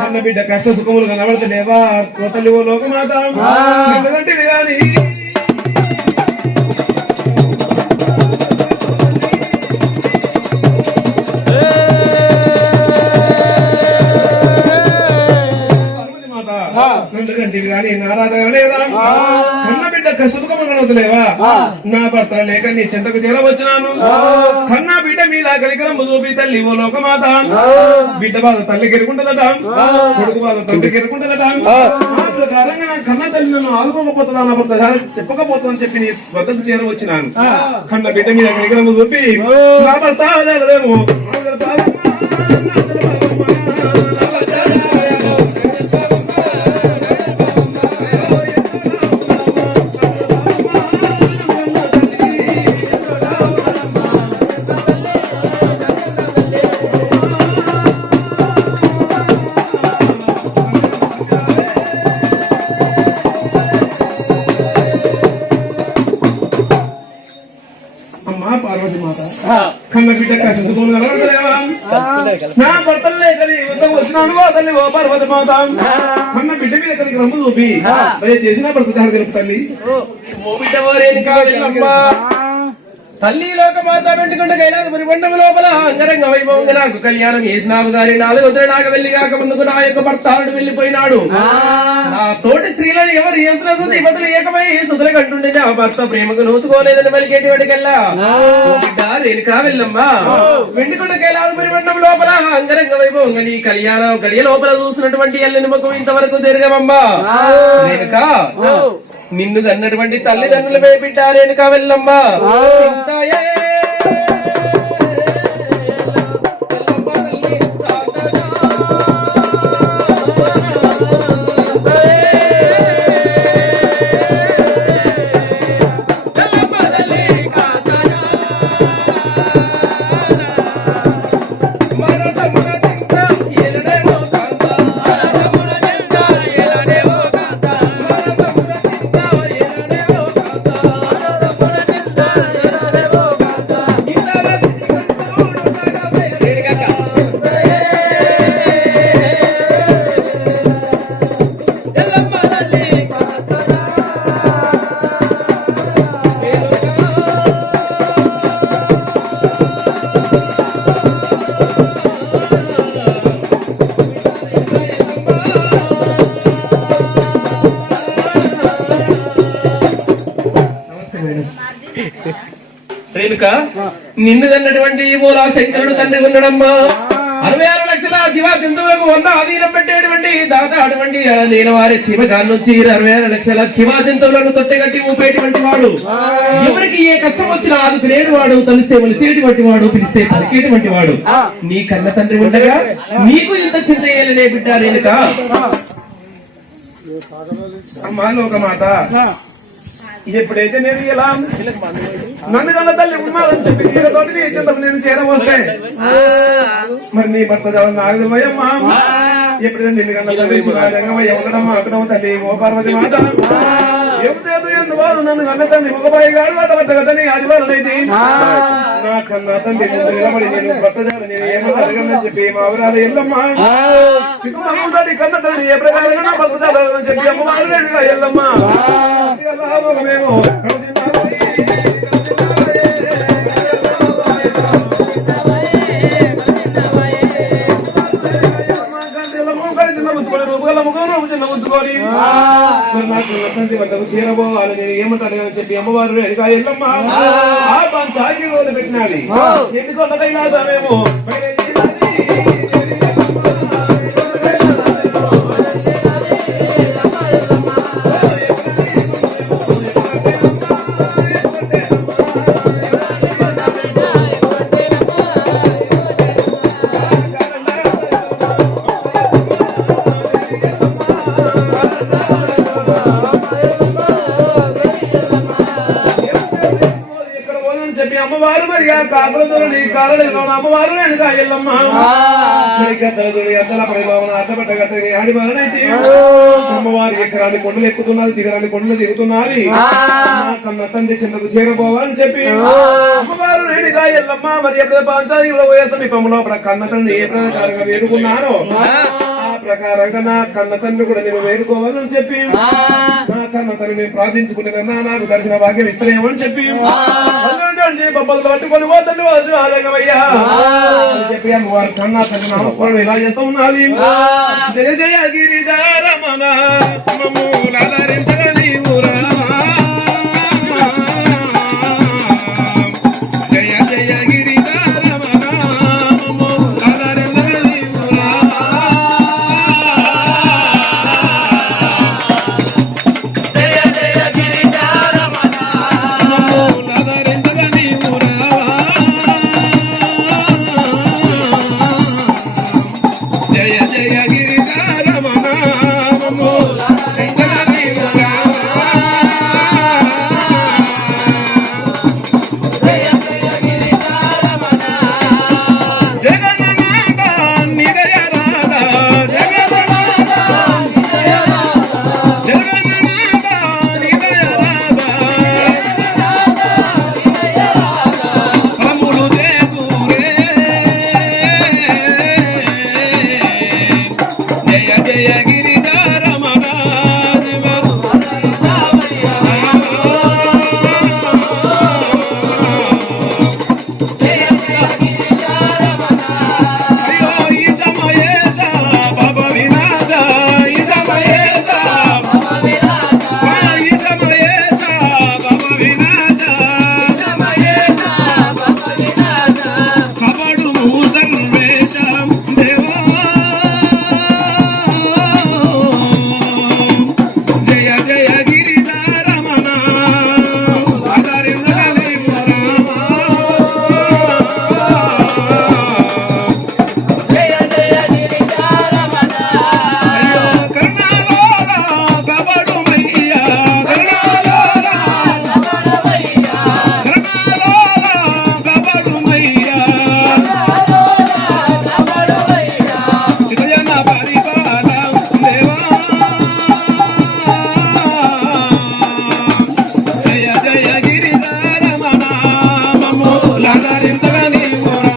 అన్న బిడ్డ కష్ట సుఖములు కనబడతలేవా కోతలి లోకమాత. ఎందుకంటే గాని గాని నారాధ లేదా? కన్న బిడ్డ కనబడతలేవా నా భర్త లేక నీ చెంతకు చేరవచ్చున్నాను కన్నా బిడ్డ మీద కలికరం చూపి తల్లి ఓ లోకమాత. బిడ్డ బాధ తల్లి కెరుకుంటదట కొడుకు బాధ తండ్రి కెరుకుంటదట ప్రకారంగా నా కన్న తల్లి నన్ను ఆదుకోకపోతున్నా నా భర్త గారు చెప్పకపోతుందని చెప్పి నీ వద్దకు చేరవచ్చినాను. కన్న బిడ్డ మీద కలికరం చూపి నా భర్త కన్న బిడ్డ కష్ట సుఖములు కలగలేవా నా భర్తలు లేక నీ వద్దకు వచ్చినాను తల్లి ఓ పార్వతి మాత. కన్న బిడ్డ మీద కలిగి రమ్ము చూపి. చేసిన భర్త దారి తెలుపు తల్లి తల్లి లోకమాత వెంటుకుంట కైలాసపురి లోపల అంగరంగ వైభవంగా నాకు కళ్యాణం చేసినావు గాని నాలుగో నాకు వెళ్ళి కాక ముందుకు నా యొక్క భర్తాడు వెళ్ళిపోయినాడు నా తోటి స్త్రీలను ఎవరు దేవతలు ఏకమై సుధల కంటుండే నా భర్త ప్రేమకు నోచుకోలేదని ఓ బిడ్డ రేణుకా వెళ్ళమ్మా వెండుకుంట కైలాసపురి మండపం లోపల అంగరంగ వైభవంగా నీ కళ్యాణం గడియ లోపల చూసినటువంటి ఎల్లని ముఖం ఇంతవరకు తిరగమమ్మా. రేణుకా నిన్ను కన్నటువంటి తల్లిదండ్రులు రేణుకా వెళ్ళమ్మా రేణుక నిన్ను కన్నటువంటి మూలా శంకరుడు తండ్రి ఉన్నాడమ్మా. అరవై ఆరు లక్షల జీవా జంతువులకు వంద ఆధీనం పెట్టేటువంటి దాత అటువంటి నేను వారి చీమగాన్ నుంచి అరవై ఆరు లక్షల జీవా జంతువులను తొట్టెగట్టి ఊపేటువంటి వాడు. ఎవరికి ఏ కష్టం వచ్చినా ఆదుకునేటి వాడు తలిస్తే మలిసేటువంటి వాడు పిలిస్తే పలికేటువంటి వాడు. నీ కన్న తండ్రి ఉండగా నీకు ఇంత చింత ఏలనే బిడ్డ రేణుక? అమ్మా లోకమాత ఎప్పుడైతే నేను ఇలా నన్ను కన్న తల్లి ఉన్నాదని చెప్పి తీరతోటి నీ చెంతకు నేను చేరవస్తే మరి నీ భర్త జవం ఎప్పుడైతే నిన్ను కన్న తల్లి శివాజంగమయ్య ఉండడమ్మా అక్కడ తల్లి ఓ పార్వతి మాత. ఎప్పుడైతే ఎందువారు నన్ను కన్న తల్లి మగబాయి గారు భర్త కదా నీ నా కన్న తండ్రి నిలబడి నేను భర్త నేను ఏమన్నా అడగనని చెప్పి మా అవరాలు ఎల్లమ్మా. సిగ్గుమాడి కన్న తల్లి ఏ ప్రకారంగా నా భర్త చెప్పి అమ్మవారు లేడుగా ఎల్లమ్మా. చేరబోవాలి నేను ఏమంటాను చెప్పి అమ్మవారు అడిగా ఎల్లమ్మ ఆ పంచాకి రోజు పెట్టినది ఎందుకొల్లకైనా అమ్మవారు వెనుక ఎల్లమ్మ ఆడి వలనైతే అమ్మవారి ఎక్కరాని కొండలు ఎక్కుతున్నది దిగరాని కొండలు దిగుతున్నది నా కన్న తండ్రి చిన్నకు చేరపోవాలని చెప్పి. అమ్మవారు నేడిగా ఎల్లమ్మ మరి ఎప్పుడు పాంచాలిలో పోయే సమీపం లోపల కన్న తండ్రి ఏ ప్రకారంగా వేడుకున్నానో ఆ. ప్రకారంగా నా కన్న తండ్రి కూడా నేను వేడుకోవాలని చెప్పి నా కన్న తండ్రి నేను ప్రార్థించుకున్నానన్నా నాకు దర్శన భాగ్యం ఇస్తలేమని చెప్పి పట్టుకొని పోతండి చెప్పి అమ్మవారు కన్నా తండ్రి నామస్మరణ ఇలా చేస్తూ ఉన్నది జయ జయ గిరిజారమణ llegué.